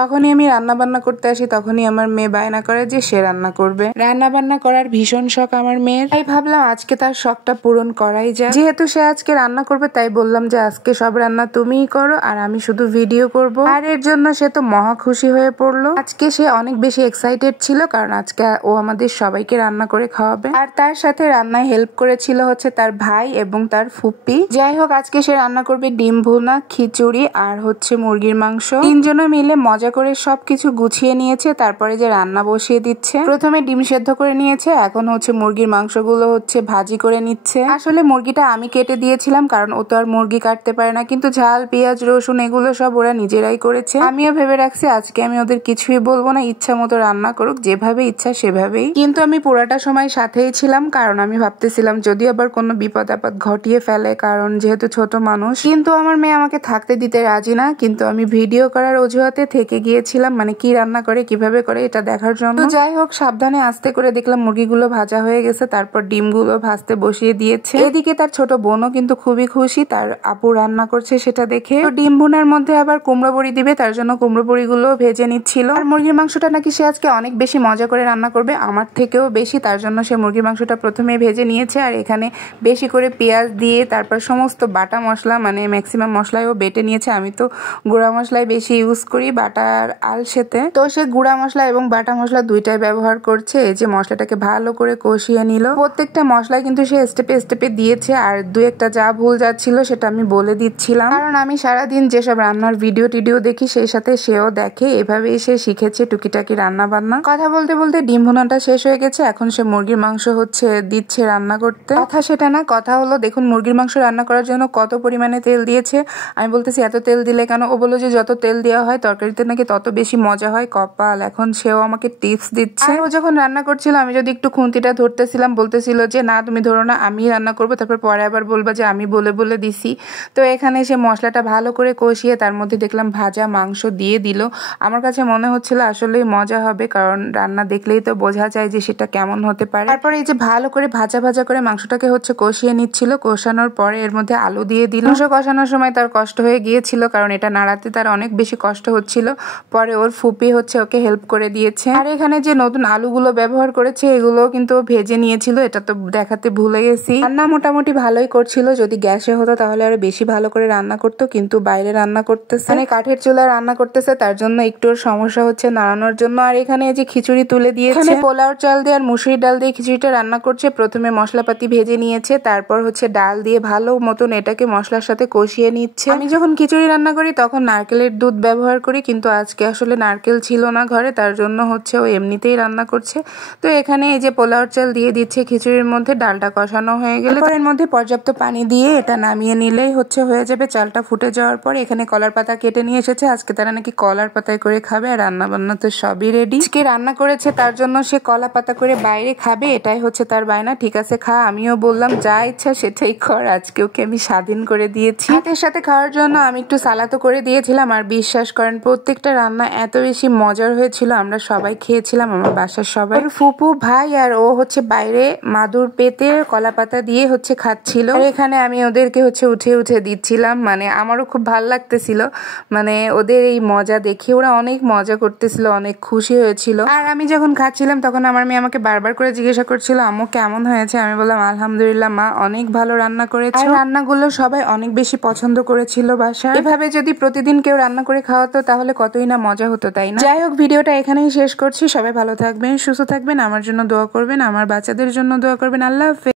তখনই আমি রান্না বান্না করতে আসি, তখনই আমার মেয়ে বায়না করে যে সে রান্না করবে। রান্না বান্না করার ভীষণ শখ আমার মেয়ের, তাই ভাবলাম আজকে তার শখটা পূরণ করাই যায়। যেহেতু সে আজকে রান্না করবে তাই বললাম যে আজকে সব রান্না তুমিই করো আর আমি শুধু ভিডিও করব। আর এর জন্য সে তো মহা খুশি হয়ে পড়লো। আজকে সে অনেক বেশি এক্সাইটেড ছিল, কারণ আজকে ও আমাদের সবাইকে রান্না করে খাওয়াবে। আর তার সাথে রান্নায় হেল্প করেছিল হচ্ছে তার ভাই এবং তার ফুপ্পি। যাই হোক, আজকে সে রান্না করবে ডিম ভুনা, খিচুড়ি আর হচ্ছে মুরগির মাংস। তিনজনে মিলে মজা করে সবকিছু গুছিয়ে নিয়েছে, তারপরে যে রান্না বসিয়ে দিচ্ছে। প্রথমে ডিম সেদ্ধ করে নিয়েছে, এখন হচ্ছে মুরগির মাংসগুলো হচ্ছে ভাজি করে নিচ্ছে। আসলে মুরগিটা আমি কেটে দিয়েছিলাম, কারণ ও তো আর মুরগি কাটতে পারে না, কিন্তু ঝাল পেঁয়াজ রসুন এগুলো সব ওরা নিজেরাই করেছে। আমিও ভেবে রাখছি আজকে আমি ওদের কিছুই বলবো না, ইচ্ছা মতো রান্না করুক, যেভাবে ইচ্ছা সেভাবেই। কিন্তু আমি পুরাটা সময় সাথেই ছিলাম, কারণ আমি ভাবতেছিলাম যদি আবার কোনো বিপদ আপদ ঘটিয়ে ফেলে, কারণ যেহেতু ছোট মানুষ। কিন্তু আমার মেয়ে আমাকে থাকতে দিতে রাজি না, কিন্তু আমি ভিডিও করার অজুহাতে থেকে গিয়েছিলাম, মানে কি রান্না করে কিভাবে করে এটা দেখার জন্য। তো যাই হোক, সাবধানে আস্তে করে দেখলাম মুরগিগুলো ভাজা হয়ে গেছে, তারপর ডিমগুলো ভাজতে বসিয়ে দিয়েছে। এদিকে তার ছোট বোনও কিন্তু খুবই খুশি, তার আপু রান্না করছে সেটা দেখে। তো ডিম ভুনার মধ্যে আবার কুমড়ো বড়ি দিবে, তার জন্য কুমড়ো বড়িগুলো ভেজে নিচ্ছিল। আর মুরগির মাংসটা নাকি সে আজকে অনেক বেশি মজা করে রান্না করবে, আমার থেকেও বেশি, তার জন্য সে মুরগির মাংসটা প্রথমে ভেজে নিয়েছে। আর এখানে বেশি করে পেঁয়াজ দিয়ে তারপর সমস্ত বাটা মশলা, মানে ম্যাক্সিমাম মশলায়ও বেটে নিয়েছে। আমি তো গুঁড়া মশলাই বেশি ইউজ করি বাটার আলসেতে, তো সে গুঁড়া মশলা এবং বাটা মশলা দুইটাই ব্যবহার করছে। এই যে মশলাটাকে ভালো করে কষিয়ে নিল, প্রত্যেকটা মশলাই কিন্তু সে স্টেপে স্টেপে দিয়েছে। আর দু একটা যা ভুল যাচ্ছিল সেটা আমি বলে দিচ্ছিলাম, কারণ আমি সারাদিন যেসব রান্নার ভিডিও টিডিও দেখি সেই সাথে সেও দেখে, এভাবেই সে শিখেছে টুকিটাকি রান্না বান্না। কথা বলতে বলতে ডিম ভুনাটা শেষ হয়ে গেছে, এখন সে মুরগির মাংস হচ্ছে দিচ্ছে রান্না করতে। কথা সেটা না, কথা হলো দেখুন মুরগির মাংস রান্না করার জন্য কত পরিমাণে তেল দিয়েছে। আমি বলতেছি এত তেল দিলে কেন? ও বললো যে যত তেল দেওয়া হয় তরকারিতে নাকি তত বেশি মজা হয়। কপাল, এখন সেও আমাকে টিপস দিচ্ছে। ও যখন রান্না করছিল আমি যদি একটু খুন্তিটা ধরতেছিলাম, বলতেছিল যে না তুমি ধরো না, আমি রান্না করবো, তারপর পরে আবার বলবা যে আমি বলে বলে দিছি। তো এখানে সে মশলাটা ভালো করে কষিয়ে তার মধ্যে দেখলাম ভাজা মাংস দিয়ে দিল। আমার কাছে মনে হচ্ছিল আসলেই মজা হবে, কারণ রান্না দেখলেই তো বোঝা যায় যে সেটা কেমন হতে পারে। তারপরে এই যে ভালো করে ভাজা ভাজা করে মাংসটাকে হচ্ছে কষিয়ে নিচ্ছিল, কষানোর পরে এর মধ্যে আলু দিয়ে দিল। মাংস কষানোর সময় তার কষ্ট হয়ে গিয়েছিল, কারণ এটা নাড়াতে তার অনেক বেশি কষ্ট হচ্ছিল। পরে ওর ফুপি হচ্ছে ওকে হেল্প করে দিয়েছে। আর এখানে যে নতুন আলুগুলো ব্যবহার করেছে এগুলো কিন্তু ভেজে নিয়েছিল, এটা তো দেখাতে ভুলে গেছি। রান্না মোটামুটি ভালোই করছিল, যদি গ্যাসে হতো তাহলে আরো বেশি ভালো করে রান্না করতো, কিন্তু বাইরে রান্না করতেছে, মানে কাঠের চুলায় রান্না করতেছে, তার জন্য একটু সমস্যা হচ্ছে নাড়ানোর জন্য। আর এখানে যে খিচুড়ি তুলে দিয়েছে, পোলাওর চাল দিয়ে আর মুসুরি ডাল দিয়ে খিচুড়িটা রান্না করছে। প্রথমে মশলাপাতি ভেজে নিয়েছে, তারপর হচ্ছে ডাল দিয়ে ভালো মতন এটাকে মশলার সাথে কষিয়ে নিচ্ছে। আমি যখন খিচুড়ি রান্না করি তখন নারকেলের দুধ ব্যবহার করি, কিন্তু আজকে আসলে নারকেল ছিল না ঘরে, তার জন্য হচ্ছে ও এমনিতেই রান্না করছে। তো এখানে এই যে পোলাওর চাল দিয়ে দিচ্ছে খিচুড়ির মধ্যে, ডালটা কষানো হয়ে গেলে এর মধ্যে পর্যাপ্ত পানি দিয়ে এটা নামিয়ে নিলেই হচ্ছে হয়ে যাবে। চালটা ফুটে যাওয়ার পর এখানে কলার পাতা কেটে নিয়ে এসেছে, আজকে তারা নাকি কলার পাতায় করে খাবে। আর রান্না বান্না তো সবই রেডি, আজকে রান্না করেছে তার জন্য সে কলা পাতা করে বাইরে খাবে, এটাই হচ্ছে তার বায়না। ঠিক আছে খা, আমিও বললাম যা ইচ্ছা সেটাই কর, আজকে ওকে আমি স্বাধীন করে দিয়েছি। ভাতের সাথে খাওয়ার জন্য আমি একটু সালাদও করে দিয়েছিলাম। আর বিশ্বাস করেন প্রত্যেকটা রান্না এত বেশি মজার হয়েছিল, আমরা সবাই খেয়েছিলাম, আমার বাসার সবাই। ফুপু, ভাই আর ও হচ্ছে বাইরে মাদুর পেতে কলা পাতা দিয়ে হচ্ছে খাচ্ছিল, আর এখানে আমি ওদেরকে হচ্ছে উঠে উঠে দিচ্ছিলাম। মানে আমারও খুব ভাল লাগতেছিল, মানে ওদের এই মজা দেখে ওরা অনেক মজা করতেছিল, অনেক খুশি হয়েছিল। আর আমি যখন খাচ্ছিলাম তখন আমার মেয়ে আমাকে বারবার করে জিজ্ঞাসা করছিল আম্মু কেমন হয়েছে। আমি বললাম আলহামদুলিল্লাহ মা, অনেক ভালো রান্না করেছে। রান্নাগুলো সবাই অনেক বেশি পছন্দ করেছিল বাসায়। এভাবে যদি প্রতিদিন কেউ রান্না করে খাওয়াতো তাহলে কতই না মজা হতো, তাই না? যাই হোক, ভিডিওটা এখানেই শেষ করছি। সবাই ভালো থাকবেন, সুস্থ থাকবেন, আমার জন্য দোয়া করবেন, আমার বাচ্চাদের জন্য দোয়া করবেন। আল্লাহ হাফেজ।